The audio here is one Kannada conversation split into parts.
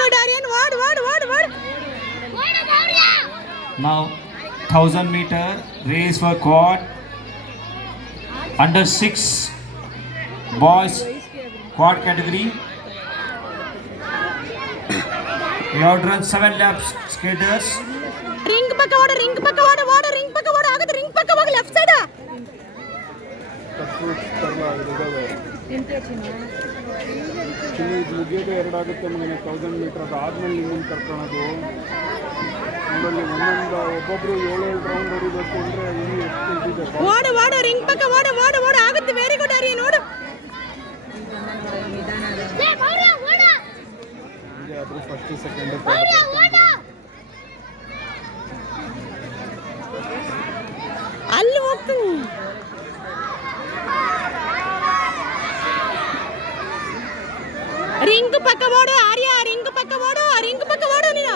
good, Aryan. What? Now 1000-meter race for quad. Under 6 boys quad category. We have run 7 laps skaters. Ring paka oda, agad ring paka hoga left side. ಮುಗಿಯೋದು ಎರಡಾಗುತ್ತೆ ಮಗನೇ 1000 ಮೀಟರ್ ಅದಾದ್ಮೇಲೆ ನಿಮ್ಮನ್ನು ಕರ್ಕೊಳ್ಳೋದು ನಮ್ಮಲ್ಲಿ ಒಬ್ಬೊಬ್ರು 7 ರೌಂಡ್ ಹೊಡಿಬೇಕು ಅಂದ್ರೆ ಇಲ್ಲಿ ಎಷ್ಟು ಇದಿದೆ ಓಡು ರಿಂಗ್ ಪಕ್ಕ ಓಡು ಆಗುತ್ತೆ ವೆರಿ ಗುಡ್ ಅರಿ ನೋಡು ಅದು ಫಸ್ಟ್ ಸೆಕೆಂಡ್ ಅಲ್ಲಿ ಹೋಗ್ತೀನಿ ರಿಂಗ್ ಪಕ್ಕ ಓಡು ಆರ್ಯ ರಿಂಗ್ ಪಕ್ಕ ಓಡು ನೀನು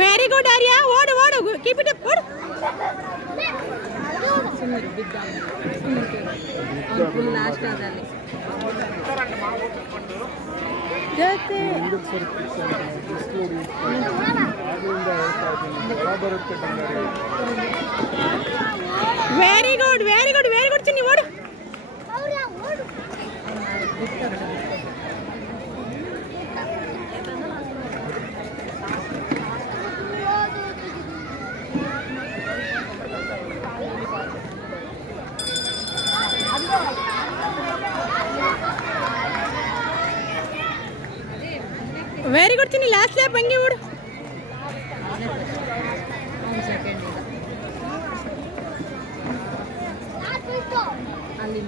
ವೆರಿ ಗುಡ್ ಆರ್ಯ ಓಡು ಕೀಪ್ ಇಟ್ ಅಪ್ ಓಡು ಲಾಸ್ಟ್ ಆದಲ್ಲಿ ಜೊತೆ ವೆರಿ ಗುಡ್ ಚಿನ್ನಿ ಓಡು ವೆರಿ ಗುಡ್ ಚಿನ್ನಿ ಲಾಸ್ಟ್ ಲ್ಯಾಪ್ ಹಂಗೆ ಓಡು ಅಲ್ಲಿ